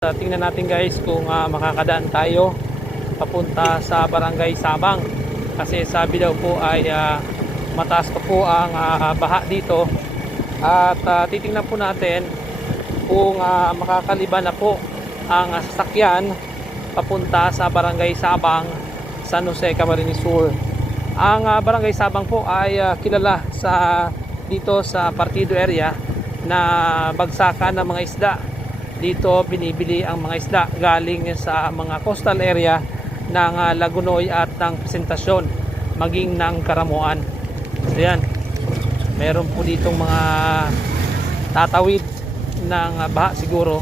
Uh, tingnan natin guys kung ah, makakadaan tayo papunta sa Barangay Sabang. Kasi sabi daw po ay ah, mataas pa po ang ah, baha dito. At ah, titingnan po natin kung ah, makakaliban na po ang sasakyan papunta sa Barangay Sabang, San Jose, Camarines Sur. Ang ah, Barangay Sabang po ay ah, kilala sa dito sa Partido area na bagsakan ng mga isda dito binibili ang mga isda galing sa mga coastal area ng ah, Lagunoy at ng Presentasyon maging ng Karamuan. So yan. Meron po ditong mga tatawid ng ah, baha siguro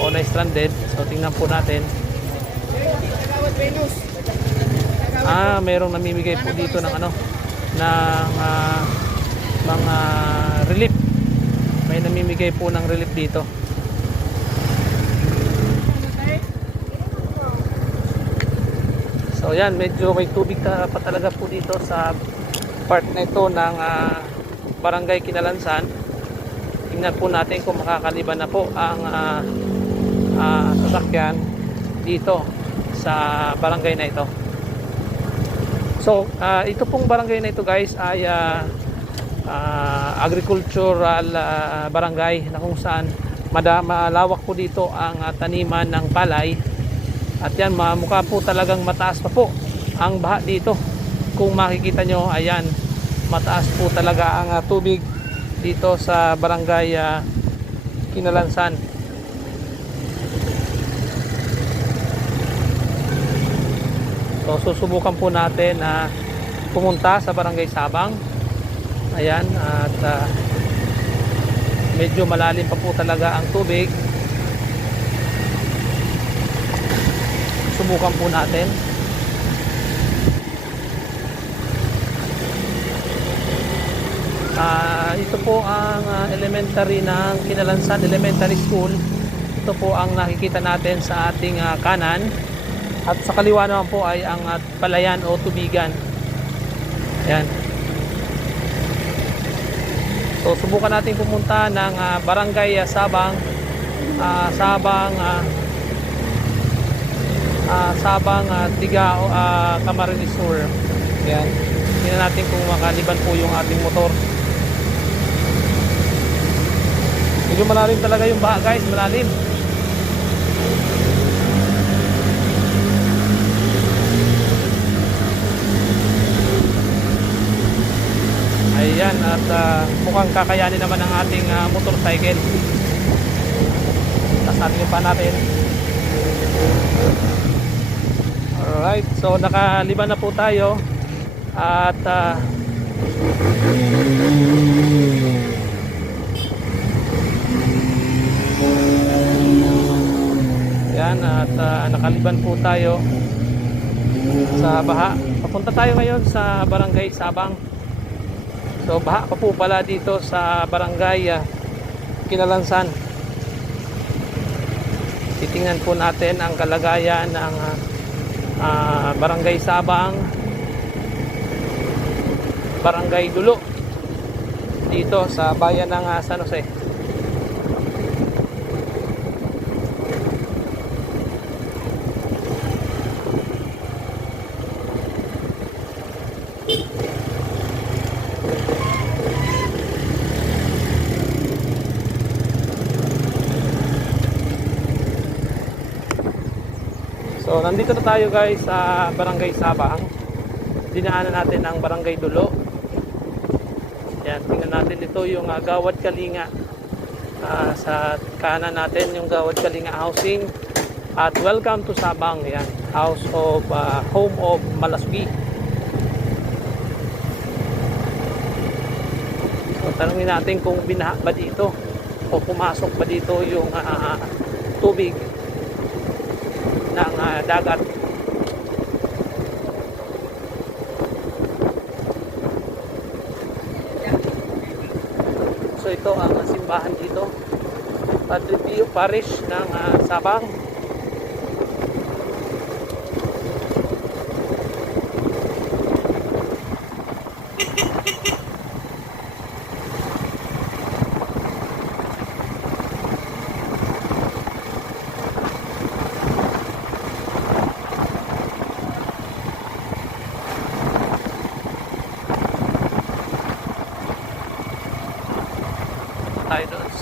o na stranded. So tingnan po natin. Ah, merong namimigay po dito ng ano ng ah, mga relief. May namimigay po ng relief dito. So yan, medyo may tubig pa talaga po dito sa part na ito ng ah, Barangay Kinalansan. Tingnan po natin kung makakaliban na po ang ah, ah, sasakyan dito sa barangay na ito. So, ah, ito pong barangay na ito guys ay ah, ah, agricultural ah, barangay na kung saan mada- malawak po dito ang ah, taniman ng palay at yan, mukha po talagang mataas pa po ang baha dito. Kung makikita nyo, ayan, mataas po talaga ang ah, tubig dito sa barangay ah, Kinalansan. So, susubukan po natin na pumunta sa barangay Sabang. Ayan, at ah, medyo malalim pa po talaga ang tubig. Subukan po natin. Ah, ito po ang ah, elementary ng Kinalansan Elementary School. Ito po ang nakikita natin sa ating ah, kanan. At sa kaliwa naman po ay ang ah, palayan o tubigan. Yan so subukan natin pumunta ng ah, barangay ah, Sabang. Ah, Sabang ah, ah, Sabang uh, Tiga uh, Camarines Sur. Yan. Tingnan natin kung makaliban po yung ating motor. Medyo malalim talaga yung baha guys, malalim. Ayan, at ah, mukhang kakayanin naman ang ating ah, motorcycle. Yung pa natin. Alright, so nakaliban na po tayo at ah, yan at ah, nakaliban po tayo sa baha. Papunta tayo ngayon sa barangay Sabang. So baha pa po pala dito sa barangay ah, Kinalansan. Titingnan po natin ang kalagayan ng ah, ah, Barangay Sabang, Barangay Dulo dito sa bayan ng ah, San Jose. So, nandito na tayo guys sa Barangay Sabang. Dinaanan natin ang Barangay Dulo. Yan, tingnan natin ito yung uh, Gawad Kalinga. Ah, sa kanan natin yung Gawad Kalinga Housing. At welcome to Sabang. Yan, House of ah, Home of Malasgi. So, tanungin natin kung binaha ba dito o pumasok ba dito yung ah, tubig ng ah, dagat. So ito ang simbahan dito. Padre Pio Parish ng ah, Sabang.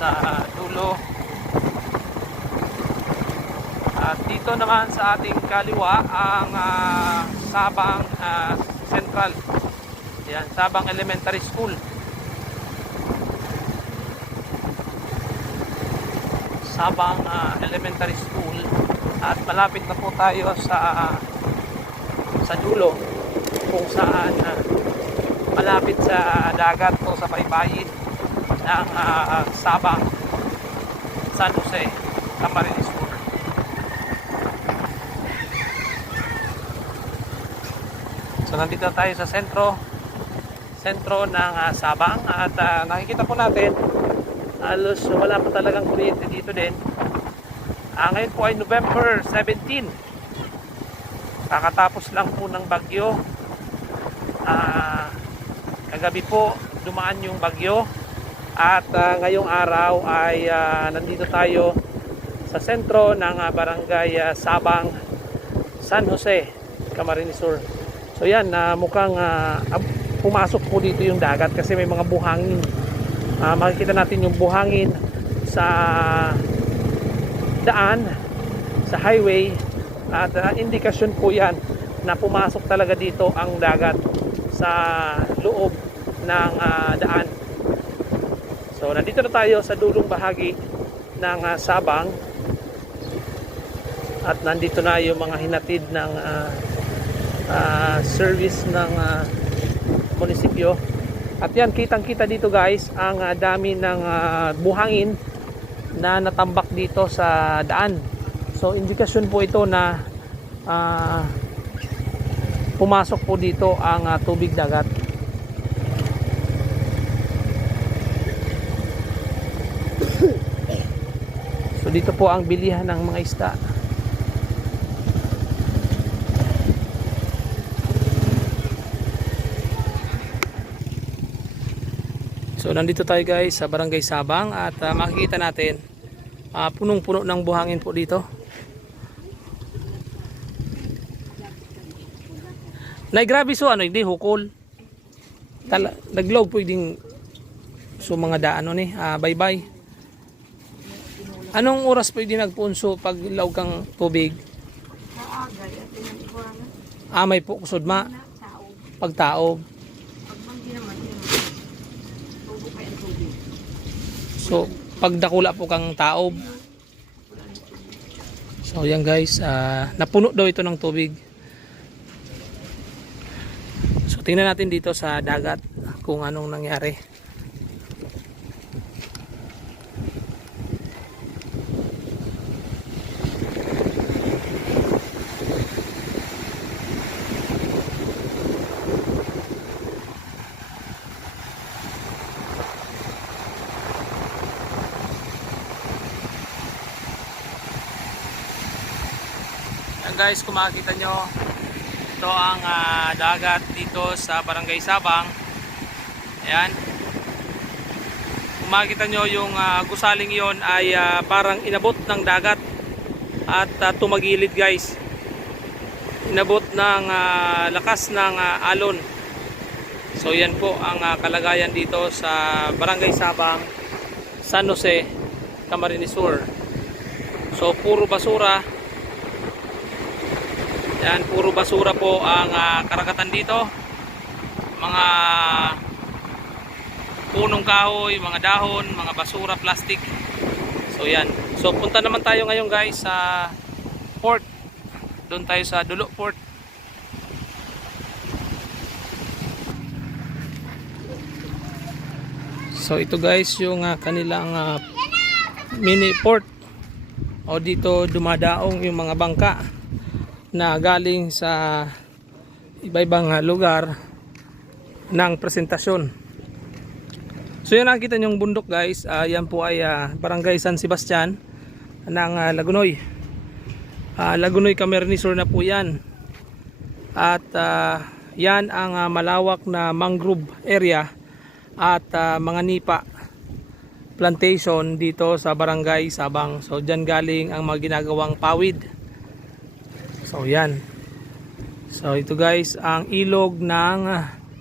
sa dulo. At dito naman sa ating kaliwa ang uh, Sabang uh, Central. Yan, Sabang Elementary School. Sabang uh, Elementary School. At malapit na po tayo sa uh, sa dulo. Kung saan uh, malapit sa dagat o sa baybayin ng ah, Sabang San Jose Camarines Sur. So nandito tayo sa sentro sentro ng ah, Sabang at ah, nakikita po natin halos wala pa talagang kuryente dito din. Ah, ngayon po ay November 17. Kakatapos lang po ng bagyo. Ah, kagabi po dumaan yung bagyo at ah, ngayong araw ay ah, nandito tayo sa sentro ng ah, barangay ah, Sabang San Jose, Camarines Sur. So yan, na mukhang ab- pumasok po dito yung dagat kasi may mga buhangin. Ah, makikita natin yung buhangin sa daan, sa highway at ah, indikasyon po yan na pumasok talaga dito ang dagat sa loob ng ah, daan. So nandito na tayo sa dulong bahagi ng ah, Sabang at nandito na yung mga hinatid ng ah, ah, service ng ah, munisipyo. At yan, kitang-kita dito guys, ang ah, dami ng ah, buhangin na natambak dito sa daan. So, indikasyon po ito na ah, pumasok po dito ang ah, tubig dagat. Dito po ang bilihan ng mga isda. So nandito tayo guys sa Barangay Sabang at ah, makikita natin ah, punong-puno ng buhangin po dito. Nay grabe so ano hindi hukol. Tala, naglog po din so mga daan ni ah, bye bye. Anong oras hindi nagpunso pag ilaw kang tubig? Kaagay at pinagkuhan Ah, may po kusod ma na tao. Pag manggi naman, ang tubig. So, pagdakula po kang taob. So, yan guys, ah, napuno daw ito ng tubig. So, tingnan natin dito sa dagat kung anong nangyari. Guys, kung makikita nyo, ito ang ah, dagat dito sa Barangay Sabang. Ayan. Kung makikita nyo yung ah, gusaling yon ay ah, parang inabot ng dagat at ah, tumagilid guys. Inabot ng ah, lakas ng ah, alon. So yan po ang ah, kalagayan dito sa Barangay Sabang, San Jose, Camarines Sur. So puro basura yan, puro basura po ang ah, karagatan dito. Mga punong kahoy, mga dahon, mga basura, plastic. So yan. So punta naman tayo ngayon guys sa port. Doon tayo sa Dulo Port. So ito guys yung ah, kanilang ah, mini port. O dito dumadaong yung mga bangka na galing sa iba-ibang ah, lugar ng presentasyon. So yan nakikita nyong bundok guys, Ah, yan po ay ah, Barangay San Sebastian ng ah, Lagunoy. Ah, Lagunoy Camarines Sur na po yan. At ah, yan ang ah, malawak na mangrove area at ah, mga nipa plantation dito sa Barangay Sabang. So dyan galing ang mga ginagawang pawid. So yan. So ito guys ang ilog ng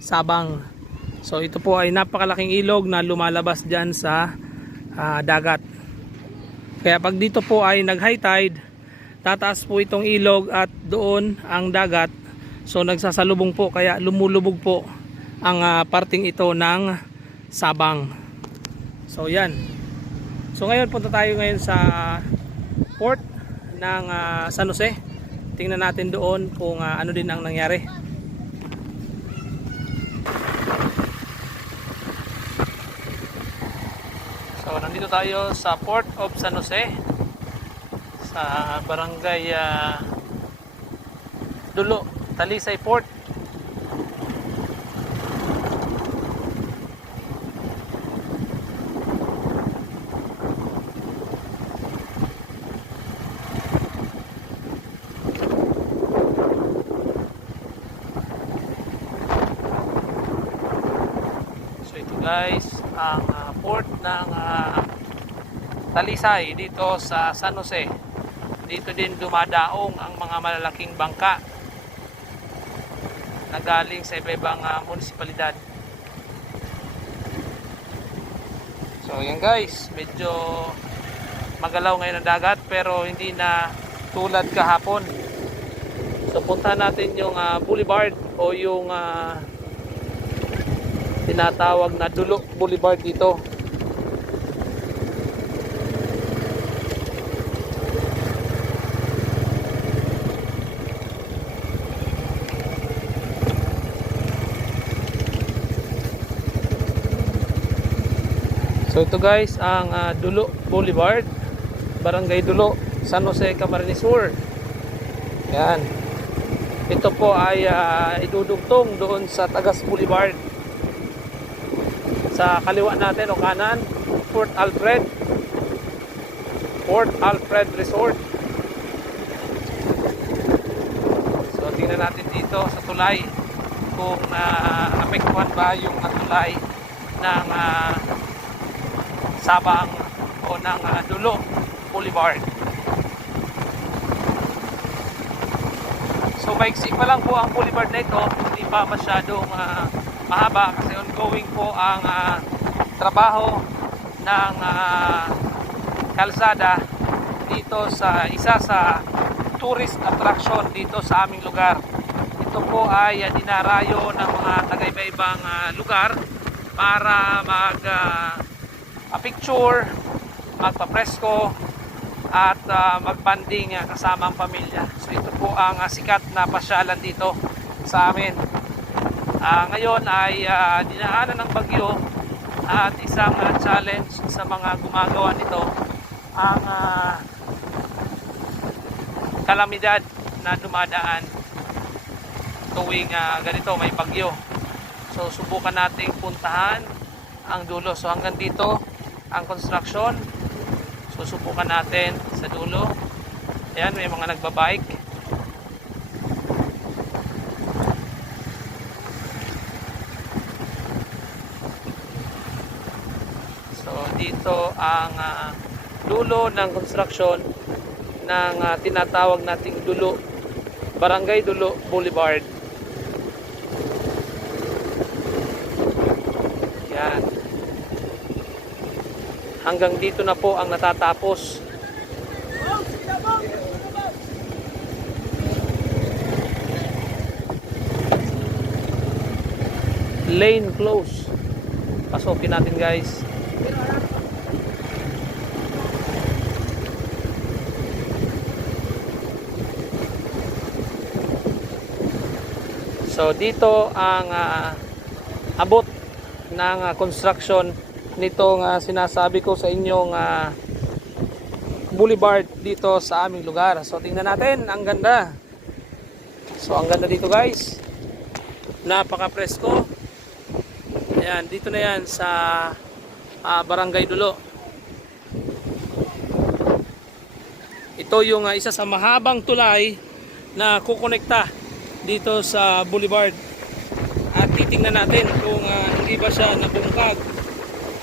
Sabang. So ito po ay napakalaking ilog na lumalabas dyan sa ah, dagat. Kaya pag dito po ay nag high tide, tataas po itong ilog at doon ang dagat. So nagsasalubong po kaya lumulubog po ang ah, parting ito ng Sabang. So yan. So ngayon punta tayo ngayon sa port ng ah, San Jose. Tingnan natin doon kung ah, ano din ang nangyari. So nandito tayo sa Port of San Jose sa barangay ah, Dulo, Talisay Port. So ito guys, ang ah, port ng ah, Talisay dito sa San Jose. Dito din dumadaong ang mga malalaking bangka na galing sa iba-ibang ah, munisipalidad. So yan guys, medyo magalaw ngayon ang dagat pero hindi na tulad kahapon. So puntahan natin yung ah, boulevard o yung ah, tinatawag na Dulo Boulevard dito. So ito guys ang ah, Dulo Boulevard, Barangay Dulo, San Jose Camarines Sur. Yan. Ito po ay ah, idudugtong doon sa Tagas Boulevard. Sa kaliwa natin o kanan, Fort Alfred. Fort Alfred Resort. So tingnan natin dito sa tulay kung na-apektuhan ba yung ah, tulay ng ah, Sabang o ng ah, Dulo Boulevard. So maiksi pa lang po ang boulevard na ito, hindi pa masyadong ah, mahaba kasi ongoing po ang ah, trabaho ng ah, kalsada dito sa isa sa tourist attraction dito sa aming lugar. Ito po ay ah, dinarayo ng mga taga-iba-ibang ah, lugar para mag ah, picture, magpa-presko at ah, magbanding ah, kasama ang pamilya. So ito po ang ah, sikat na pasyalan dito sa amin. Ah, ngayon ay ah, dinaanan ng bagyo at isang ah, challenge sa mga gumagawa nito ang ah, kalamidad na dumadaan tuwing ah, ganito may bagyo. So subukan nating puntahan ang dulo. So hanggang dito ang construction. Susubukan natin sa dulo. Ayan, may mga nagbabike. So dito ang ah, dulo ng construction ng ah, tinatawag nating dulo Barangay Dulo Boulevard. Yan. Hanggang dito na po ang natatapos. Lane close. Pasokin natin guys. So dito ang ah, abot ng ah, construction nitong ah, sinasabi ko sa inyong ah, boulevard dito sa aming lugar. So tingnan natin, ang ganda. So ang ganda dito guys. Napaka presko. Ayan, dito na yan sa ah, Barangay Dulo. Ito yung ah, isa sa mahabang tulay na kukonekta dito sa boulevard. At titingnan natin kung ah, hindi ba siya nabungkag.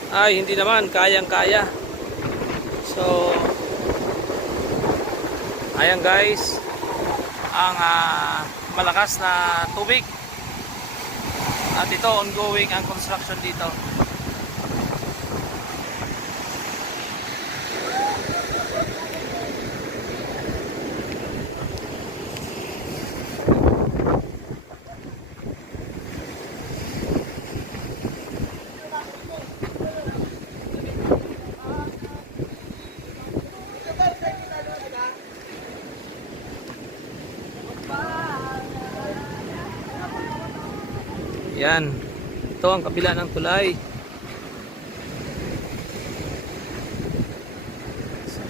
Ay, hindi naman, kayang-kaya. So, ayan guys, ang ah, malakas na tubig. At ito, ongoing ang construction dito. Yan. Ito ang kabila ng tulay.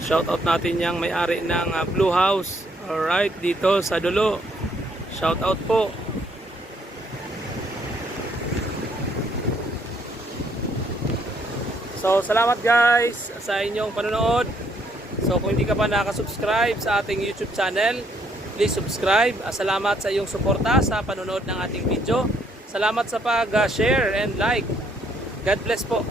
Shout out natin yung may-ari ng ah, Blue House. Alright, dito sa dulo. Shout out po. So, salamat guys sa inyong panonood. So, kung hindi ka pa nakasubscribe sa ating YouTube channel, please subscribe. Ah, Salamat sa iyong suporta sa panonood ng ating video. Salamat sa pag-share and like. God bless po.